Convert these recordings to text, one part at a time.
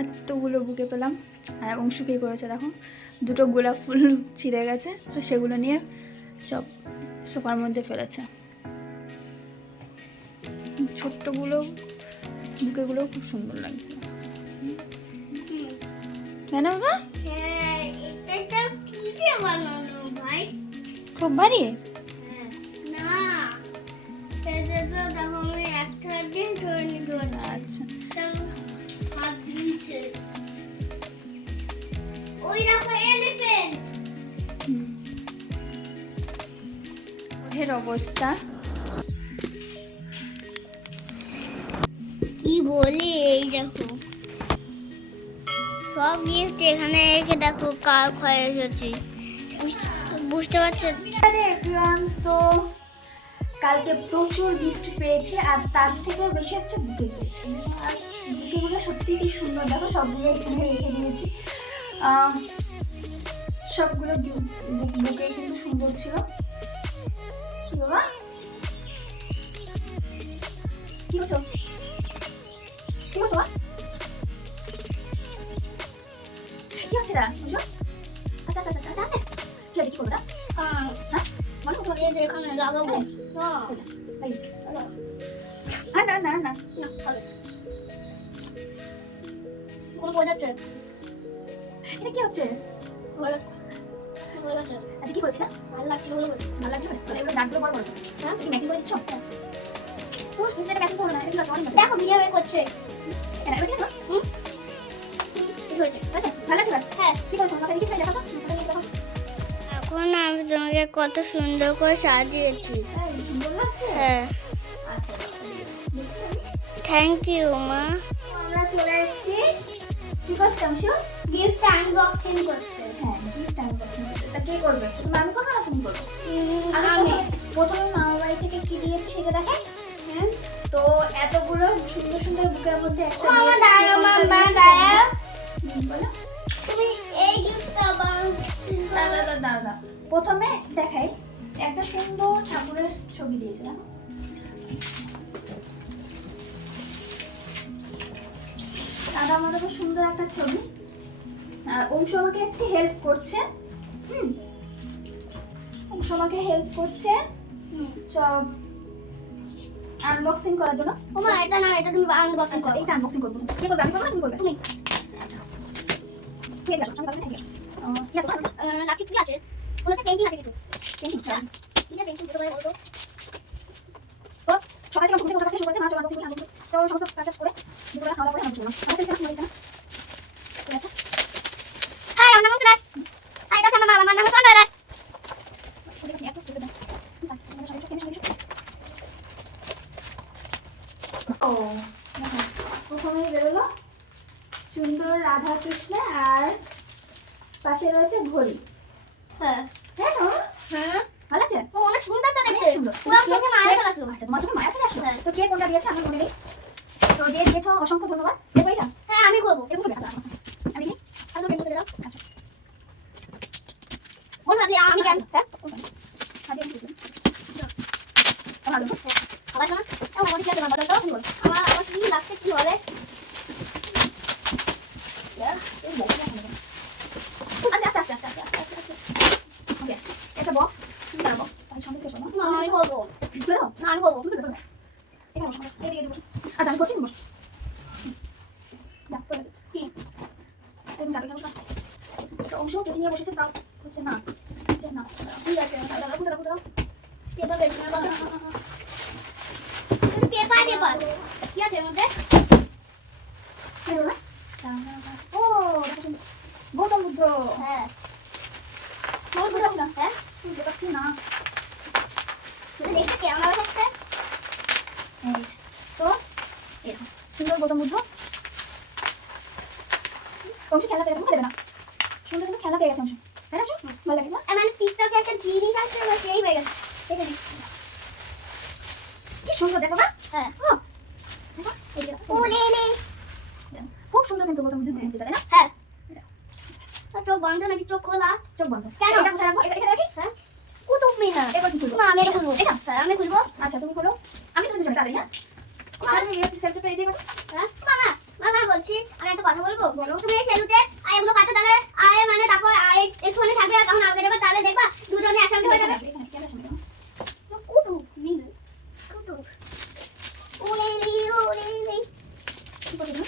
এতগুলো বুকে পেলাম। আর অংশু কী করেছে দেখো, দুটো গোলাপ ফুল ছিঁড়ে গেছে, তো সেগুলো নিয়ে সব সোফার মধ্যে ফেলেছে। ছোট্টগুলো বুকেগুলো খুব সুন্দর লাগছে, তাই না বাবা? খুব ভারী। আচ্ছা, ওদের অবস্থা কি বলি, এই দেখো সব গিফট এখানে রেখে দেখো কার ক্ষয় এসেছি, বুঝতে পারছেন? তো কালকে প্রচুর গিফট পেয়েছে, আর তার থেকেও বেশি হচ্ছে বুকে পেয়েছে। আর বুকেগুলো সত্যি কি সুন্দর, দেখো সবগুলো এখানে রেখে দিয়েছি। সবগুলো বুকে কিন্তু সুন্দর ছিল। কি বাবা, কি হচ্ছে? কি হচ্ছে? কি হচ্ছে না? আচ্ছা আচ্ছা আচ্ছা আচ্ছা, কি হচ্ছে? কি করবো না? হ্যাঁ মনে হচ্ছে এখানে লাগাবো। না না না না, কোনো বোঝা যাচ্ছে? এটা কি হচ্ছে? আচ্ছা কি করেছে? ভালো লাগছে বলে ভালো লাগছে মানে? এগুলো দাগগুলো বড় বড়, হ্যাঁ তুমি ম্যাচিং করে দিচ্ছ? ও তুমি এটা ম্যাচিং করো না, এটা অনেক দেখো ভিডিও বের করছে। এটা এটা দেখো। কি হয়েছে? আচ্ছা ভালো লাগছে? হ্যাঁ। কি করছো? মাথা দেখি দেখো তো, এখন আমি তোমাকে কত সুন্দর করে সাজিয়েছি। এই সুন্দর লাগছে। হ্যাঁ, আচ্ছা থ্যাংক ইউ মা। আমরা চলে এসেছি কি করতে অংশু? গিফট আনবক্সিং করতে। হ্যাঁ গিফট আনবক্সিং করতে। তা কে করবে? তুমি আমি করবো না তুমি করবে? আমি প্রথমে মামা বাড়ি থেকে কি দিয়েছি সেটা দেখে। হ্যাঁ তো এতগুলো সুন্দর সুন্দর বুকের মধ্যে একটা মামা দিয়েছে। দাঁড়াও, মামা দাঁড়াও। বলো তুমি এই গিফটটা দাদা প্রথমে দেখাই, একটা সুন্দর ঠাকুরের ছবি দিয়েছে দেখো। সাদা মাদা সুন্দর একটা ছবি। আর অংশ আমাকে আজকে হেল্প করছে। অংশ আমাকে হেল্প করছে সব আনবক্সিং করার জন্য। ওমা এটা না, এটা তুমি আনবক্সিং আচ্ছা করো। এটা আনবক্সিং করবো। কে করবে? আমি করবো না তুমি করবে? তুমি আচ্ছা ঠিক আছে, আমি করবো না। কি আছে? লাকি কি আছে? কোনো একটা পেইন্টিং আছে কিছু। পেন্টিং কি আছে পেইন্টিং ভিতরে বলতো? তো সকাল থেকে ঘুম থেকে ওঠা থেকে শুরু করেছে মা আনবক্সিং করে তো সমস্ত কাজ করে দুপুরে খাওয়া করে আনবক্সিং করলাম। আমাদের কিছু না ঠিক আছে। হাই আমার নাম তুলাস। হাই দাদা মামা, আমার নাম তুলাস। ও প্রথমেই বেরোলো সুন্দর রাধা কৃষ্ণ, আর পাশে রয়েছে ঘড়ি। হ্যাঁ হ্যাঁ না হ্যাঁ, ভালো লাগছে? ও অনেক সুন্দর তো দেখতে। সুন্দর। পুরো চোখে মায়া চলে আসলো। আচ্ছা তোমার চোখে মায়া চলে আসলো? হ্যাঁ। তো কে কোনটা দিয়েছে আমি মনে নেই, তো দিয়ে দিয়েছো অসংখ্য ধন্যবাদ। দেখো এটা হ্যাঁ আমি করবো। এরকম করবে? আচ্ছা আচ্ছা আমি দেখি। আলু বের করে দাও। আচ্ছা বল ভাবি আমি কেন? হ্যাঁ হাতে আমি দিয়েছি। ভালো আবার শোনা, ও বডি কেটে দাও তো। আমার আমার কি লাগছে কি হবে? আচ্ছা আচ্ছা আচ্ছা আচ্ছা আচ্ছা আচ্ছা ওকে একটা বক্স তুমি দাঁড়াবো আমি সামনে থেকে শোনো। না আমি করবো। খুলে দাও। না আমি করবো। তুমি খুলে দাও। এখানে বসো, এদিকে বসো। আচ্ছা আমি করছি, তুমি বসো। যা করে আছে কি? তুমি গাড়ি বসো। তো অংশ কেটে নিয়ে বসেছে, তাও হচ্ছে না হচ্ছে না। ঠিক আছে দাদা খুলে দাও, খুলে দাও। পেপার বেশি না বাবা। পেপার পেপার কি আছে এর মধ্যে? ও গৌতম বুদ্ধ। হ্যাঁ আমার বুঝতে পারছি না। হ্যাঁ বুঝতে পারছি না। তুমি দেখতে কেমন হবে একটা? এই যে, তো এরকম সুন্দর গৌতম বুদ্ধ। অংশ খেলা পেয়ে দেবে না, সুন্দর কিন্তু খেলা পেয়ে গেছে অংশ, তাই না? অংশ ভালো লাগে না? মানে টিকটকে একটা জিনিস আছে না, সেই হয়ে গেছে। দেখে দিচ্ছি। কি সুন্দর দেখো না? হ্যাঁ ও দেখো এই যে ও লে লে। খুব সুন্দর কিন্তু গৌতম বুদ্ধ মূর্তিটা, তাই না? হ্যাঁ চোখ বন্ধ নাকি চোখ খোলা? চোখ বন্ধ। কেন? এটা কোথায় রাখবো? এখানে রাখি। হ্যাঁ কুতুব মিনার। এবার কি খুলবো? না আমি এটা খুলবো। এটা? হ্যাঁ আমি খুলবো। আচ্ছা তুমি খোলো, আমি তুমি দুজনে তাড়াতাড়ি। হ্যাঁ হ্যাঁ তাহলে এই সেলফি পেয়ে দিই। হ্যাঁ মামা মামা বলছি আমি একটা কথা বলবো। বলো। তুমি এই সেলুতে আর এগুলো কাটো তাহলে আয় মানে তারপর আয় একটুখানি থাকবে আর তখন আমাকে দেবে তাহলে দেখবা দুজনে একসঙ্গে হয়ে যাবে। এখানে ক্যামেরার সামনে দাও। কুটু নীল কুটু ওলে ওলে কি করবে তুমি?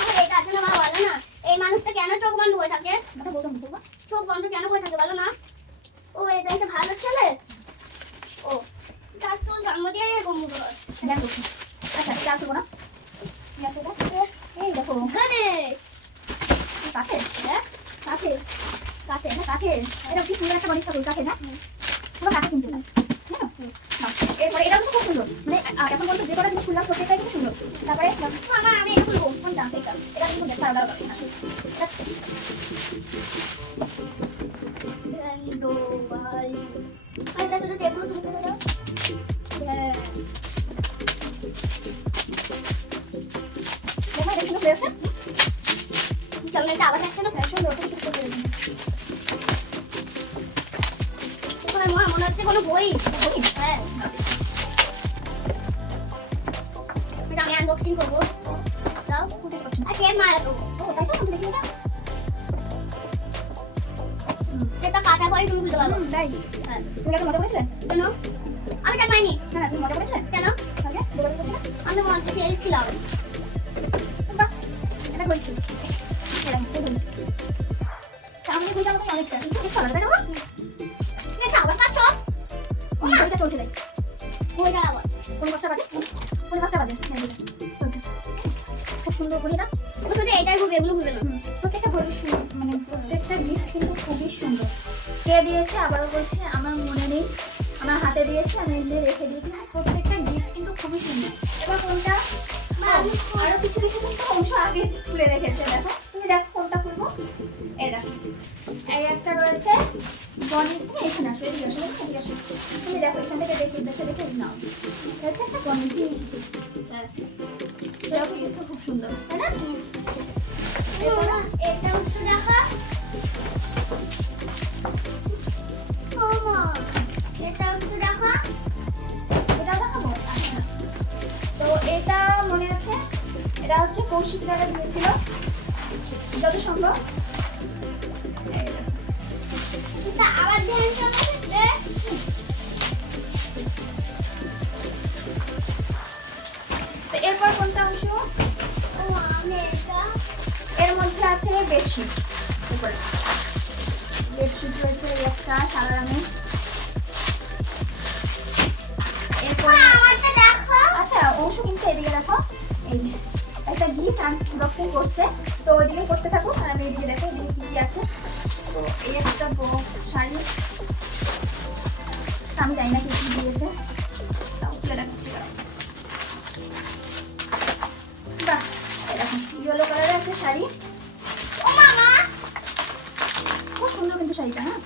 আমার এটা আছে না মা বলো না এই মানুষটা কেন চোখ বন্ধ হয়ে থাকে? এটা বলতো না তো। চোখ বন্ধ কেন করে থাকে বলো না? ও এটা একটা ভালো ছেলে। ও তার তো জন্ম দিয়ে এরকম হলো। দেখো। আচ্ছা এটা আসবো না। এই আছে এটা। এই দেখো। গানে কাঠে। হ্যাঁ কাঠে। কাঠে না কাঠে। এটা কি সুন্দর একটা গণেশ ঠাকুর কাঠে না? পুরো কাঠে কিন্তু না। হ্যাঁ। এরপরে এটা কিন্তু খুব সুন্দর। মানে এখন বলতো যে কটা জিনিস খুললাম প্রত্যেকটাই কিন্তু সুন্দর। তারপরে মামা আমি এটা খুলবো। কোনটা? এটা। এটা কিন্তু দেখা আলাদা হবে না। বন্ধু ভাই আর এটা তো দেখো তুমি চলে যাও। হ্যাঁ দেখা এটা কিন্তু হয়েছে। সামনে একটা আওয়াজ আসছে না ফ্যাশন রোটে কিছু করে দিন। তোমার মনে হচ্ছে কোনো বই। হ্যাঁ এটা আমি আনবক্সিং করবো। দাও আর কে মারা দেবো। ও তাই তো দেখি এটা। যেটা কাটা করে তুমি বুঝতে পারবো। তাই। হ্যাঁ তুমি একটা মজা করেছিলে? কেন আমি জানি পাইনি হ্যাঁ তুমি মজা করেছিলে? কেন আগে দোকানে করেছিলে? আমি মনে খেলছিলাম। বাহ এটা করেছি। এরকম দেখুন। সামনে বইটা আমাকে অনেকটা কিন্তু বেশ ভালো তাই না? এটা আবার কাছো বইটা চলছে তাই। বইটা আবার কোন পাঁচটা বাজে? কোন পাঁচটা বাজে? হ্যাঁ চলছে। খুব সুন্দর বইটা। শুধু এটাই ঘুরবে এগুলো ঘুরবে না। প্রত্যেকটা বই মানে প্রত্যেকটা গিফট কিন্তু খুবই সুন্দর। কে দিয়েছে আবারও বলছি আমার মনে নেই। আমার হাতে দিয়েছে আমি এনে রেখে দিয়েছি। প্রত্যেকটা গিফট কিন্তু খুবই সুন্দর। এবার কোনটা? আরো কিছু কিছু কিন্তু অংশ আগে খুলে রেখেছে দেখো। তুমি দেখো কোনটা খুলবো? এই দেখো। এই একটা রয়েছে বনি। তুমি এখানে আসো এদিকে আসো এদিকে আসো। তুমি দেখো এখান থেকে দেখে দেখে দেখে নাও। এটা হচ্ছে একটা বনি। হ্যাঁ দেখো এটা খুব সুন্দর তাই না? এটা হচ্ছে দেখা মামা এটা হচ্ছে দেখা এটা দেখাবো? আচ্ছা। তো এটা মনে আছে এটা হচ্ছে কৌশিক দাদা দিয়েছিল যত সম্ভব। এটা আবার ধ্যান চলে এসেছে। তো এরপর কোনটা অংশ? ও আমি এটা এর মধ্যে আছে বেডশিট। উপরে বেডশিট রয়েছে এই একটা সাদা রঙের। এরপর আমারটা দেখো আচ্ছা অংশ কিন্তু এদিকে দেখো। এই যে একটা গিফট আনবক্সিং করছে তো ওইদিকে করতে থাকো আর আমি এদিকে দেখো এদিকে কি কি আছে। তো এই একটা বক্স শাড়ি। আমি জানি না কি কি দিয়েছে। তাও খুলে দেখাচ্ছি দাঁড়াও। বাহ এরকম ইয়েলো কালারের একটা শাড়ি। ও মামা খুব সুন্দর কিন্তু শাড়িটা। হ্যাঁ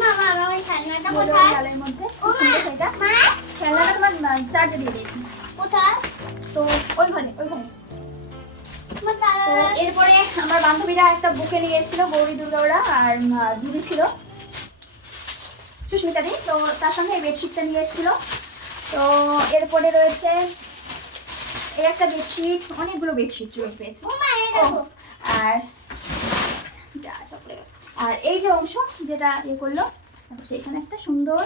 মামা আমার ওই খেলনাটা ইয়েলো কোথায়? লালের মধ্যে ও খুব সুন্দর শাড়িটা। মা খেলনাটা তোমার চার্জে দিয়ে দিয়েছি। কোথায়? তো ওই ঘরে ওই ঘরে। মা তো এরপরে আমার বান্ধবীরা একটা বুকে নিয়ে এসেছিল গৌরী দুর্গা ওরা আর দিদি ছিল সুস্মিতা দি। তো তার সঙ্গে এই বেডশিটটা নিয়ে এসেছিল। তো এরপরে রয়েছে এই একটা বেডশিট। অনেকগুলো বেডশিট পেয়েছে। ও মা এই ও, দেখো আর যা সব পড়ে গেল। আর এই যে অংশ যেটা ইয়ে করলো তারপর সেখানে একটা সুন্দর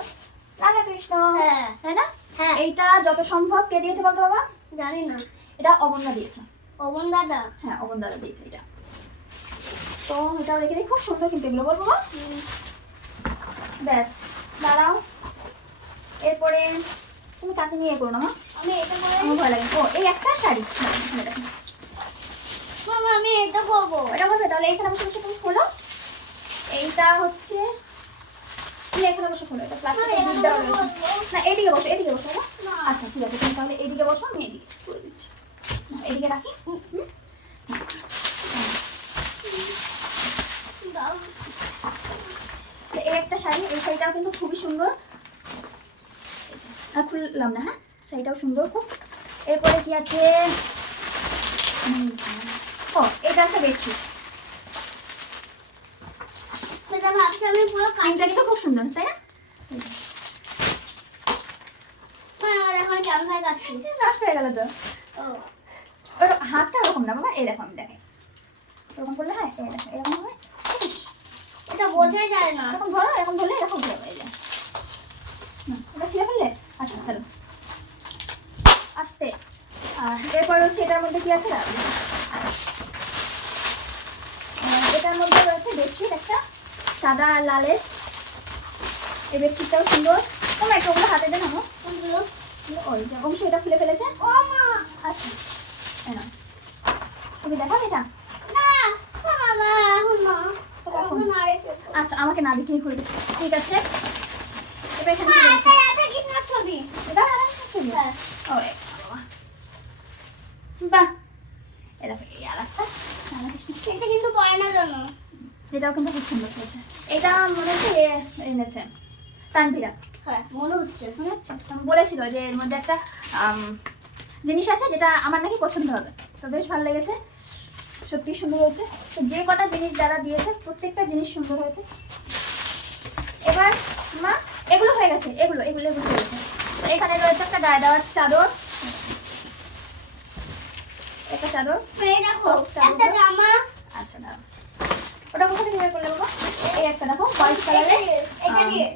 রাধা কৃষ্ণ হ্যাঁ তাই না? হ্যাঁ এইটা যত সম্ভব কে দিয়েছে বলতো বাবা? জানি না এটা অবন্যা দিয়েছে। পবন দাদা হ্যাঁ অবন দাদা দিয়েছে এটা। তো এটাও রেখে দিই। খুব সুন্দর কিন্তু এগুলো বলবো বাবা। ব্যাস দাঁড়াও। এরপরে তুমি কাছে নিয়ে করো না মা। আমি এটা করে আমার ভয় লাগে। ও এই একটা শাড়ি দাঁড়াও, এখানে দেখো। মামা আমি এটা করবো। এটা বলবে তাহলে এইখানে বসে বসে তুমি খোলো। এইটা হচ্ছে তুমি এখানে বসে খোলো। এটা প্লাস্টিকের এখানে বিট দেওয়া বসে রয়েছে। বসবো। না এইদিকে বসো এদিকে বসো বাবা। না। আচ্ছা ঠিক আছে তুমি তাহলে এইদিকে বসো আমি এদিকে করে দিচ্ছি। এদিকে রাখি। দাও। তো এই একটা শাড়ি। এই শাড়িটাও কিন্তু খুবই সুন্দর। আর খুললাম না। হ্যাঁ শাড়িটাও সুন্দর খুব। এরপরে কি আছে? ও এটা একটা বেডশিট। এটা ভাবছি আমি পুরো প্রিন্টটা কাঁচি কিন্তু খুব সুন্দর তাই না? আমার এখন কেমন হয় কাচ্ছি নষ্ট হয়ে গেল তো। ও ওর হাতটা ওরকম না বাবা, এই দেখো আমি দেখে এরকম করলে হয়, এই দেখো এরকম হবে, এটা বোঝাই যায় না। এরকম ধরো, এরকম ধরলে এরকম হয়ে যাবে, এই যে এটা ছিঁড়ে ফেললে। আচ্ছা চলো আস্তে। এরপর হচ্ছে এটার মধ্যে কি আছে, এটার মধ্যে রয়েছে বেডশিট একটা সাদা আর লালের। এই বেডশিটটাও সুন্দর। তোমার একটু ওগুলো হাতে দেন আমার, কোনগুলো? ওই যে অংশ এটা খুলে ফেলেছে। ও মা, আচ্ছা তুমি দেখাবে এটা? না ও বাবা, এখন না, এখন না রেখে। আচ্ছা আমাকে না দেখিয়ে করবে, ঠিক আছে। এবার এখানে মা, কি রয়েছে? এটা কৃষ্ণর ছবি। এটা আরেকটা ছবি। হ্যাঁ। ও বাবা, বাহ, এ দেখো এই আরেকটা রাধাকৃষ্ণ। এটা কিন্তু গয়নার জন্য। এটাও কিন্তু খুব সুন্দর হয়েছে। এটা মনে হচ্ছে এ এনেছে তানভীরা, হ্যাঁ মনে হচ্ছে। মনে হচ্ছে বলেছিল যে এর মধ্যে একটা জিনিস আছে যেটা আমার নাকি পছন্দ হবে, তো বেশ ভালো লেগেছে, সত্যি সুন্দর হয়েছে। তো যে কটা জিনিস যারা দিয়েছে প্রত্যেকটা জিনিস সুন্দর হয়েছে। এবার মা এগুলো হয়ে গেছে, এগুলো এগুলো এগুলো হয়ে গেছে। তো এখানে রয়েছে একটা গায়ে দেওয়ার চাদর, একটা চাদর। এই দেখো একটা জামা। আচ্ছা দাও, ওটা কোথা থেকে বের করলে বাবা? এই একটা দেখো হোয়াইট এটা কালারের দিয়ে, এটা দিয়ে।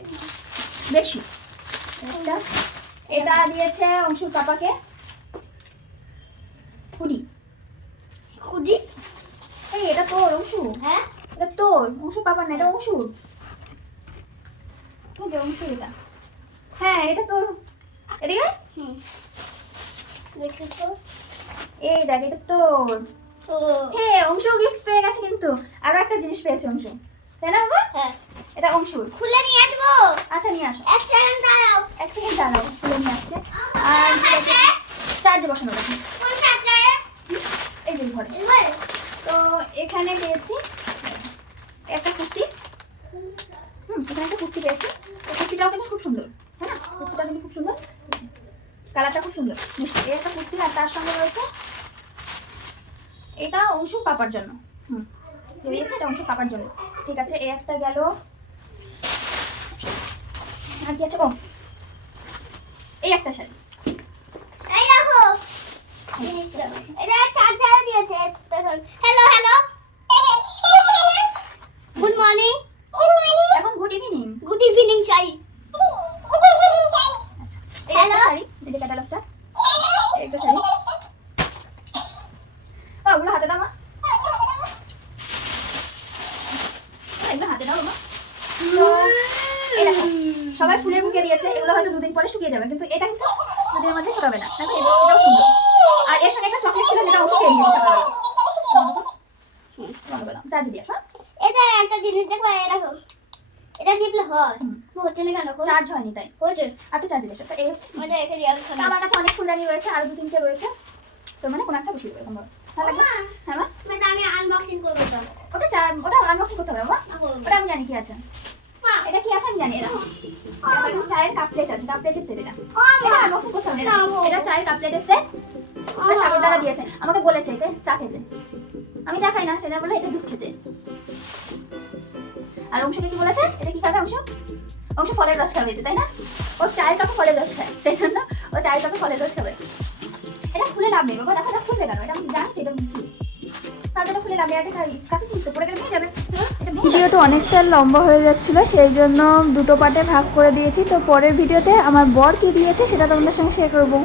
বেডশিট। এটা দিয়েছে অংশুর পাপাকে হুডি। খুদি। এই এটা তোর অংশু, হ্যাঁ এটা তোর, অংশুর পাপার না, এটা অংশুর। এই যে অংশুর এটা, হ্যাঁ এটা তোর। এদিকে হুম, দেখি তো। এই দেখ এটা তোর। ও হ্যাঁ অংশু গিফট পেয়ে গেছে, কিন্তু আরো একটা জিনিস পেয়েছে অংশু, তাই না বাবা? হ্যাঁ, এটা অংশুর। খুলে নিয়ে আসবো। আচ্ছা নিয়ে আসো, এক সেকেন্ড দাঁড়াও। এক সেকেন্ড দাঁড়াও, খুলে নিয়ে আসছে। আর চার্জে বসানো রয়েছে কোন চার্জারে? এই যে ঘরে। এবারে তো এখানে পেয়েছি একটা কুর্তি। এখানে একটা কুর্তি পেয়েছি, এই কুর্তিটাও কিন্তু খুব সুন্দর, হ্যাঁ না? কুর্তিটা কিন্তু খুব সুন্দর, কালারটা খুব সুন্দর মিষ্টি। এই একটা কুর্তি, আর তার সঙ্গে রয়েছে এটা অংশুর পাপার জন্য। বেরিয়েছে এটা অংশুর পাপার জন্য, ঠিক আছে। এই একটা গেল, আর কি আছে? ও এই একটা শাড়ি। এই দেখো জিনিসটা। এটা চার্জার দিয়েছে। Hello hello, good morning. এখন গুড ইভিনিং। গুড ইভিনিং চাই। আচ্ছা এই একটা Hello? শাড়ি, এই যে ক্যাটালগটা, এই একটা শাড়ি। ওগুলো হাতে দাও মা, এগুলো হাতে দাও মা। তো এই দেখো সবাই ফুলের বুকে দিয়েছে, এগুলো হয়তো দুদিন পরে শুকিয়ে যাবে, কিন্তু এটা কিন্তু দুদিনের মধ্যে শুকাবে না। দেখো এটাও সুন্দর। আর এর সঙ্গে একটা চকলেট ছিল যেটা ওষুধ খেয়ে দিয়েছে সকালবেলা। চার্জ দিয়ে আসো। এটা একটা জিনিস দেখো, এই দেখো এটা টিপলে হয়। হচ্ছে না কেন? চার্জ হয়নি তাই, হচ্ছে। আর একটু চার্জ দিয়েছো। তো এই হচ্ছে, ওটা রেখে দিই আমি। তো আমার কাছে অনেক ফুলদানি রয়েছে, আরো দু তিনটে রয়েছে, তো মানে কোনো একটা বসিয়ে দেবো এরকম ভাবে। ভালো লাগবে? হ্যাঁ মা, এটা আমি আনবক্সিং করবো তো। ওটা আনবক্সিং করতে হবে বাবা, ওটা আমি জানি কি আছে। মা, এটা কি আছে আমি জানি। এটা চায়ের কাপ প্লেট আছে, কাপ প্লেটের সেট। এটা ও মা, এটা আনবক্সিং করতে হবে না, এটা চায়ের কাপ প্লেটের সেট। এটা সাগর দাদা দিয়েছে, আমাকে বলেছে এতে চা খেতে। আমি চা খাই না, সেটা বলে এটা দুধ খেতে। আর অংশকে কি বলেছে, এটা কি খাবে অংশ? অংশ ফলের রস খাবে এতে, তাই না? ও চায়ের কাপে ফলের রস খায়, সেই জন্য ও চায়ের কাপে ফলের রস খাবে। এটা খুলে লাভ নেই বাবা, দেখো এটা খুলবে কেন? এটা আমি জানি এটা মুখে, তাদের খুলে লাভ নেই। এটা কাছে বুঝতে পড়ে গেলে ভেঙে যাবে। ভিডিওটা অনেকটা লম্বা হয়ে যাচ্ছিল, সেই জন্য দুটো পার্টে ভাগ করে দিয়েছি। তো পরের ভিডিওতে আমার বর কি দিয়েছে সেটা তোমাদের সঙ্গে শেয়ার করবো।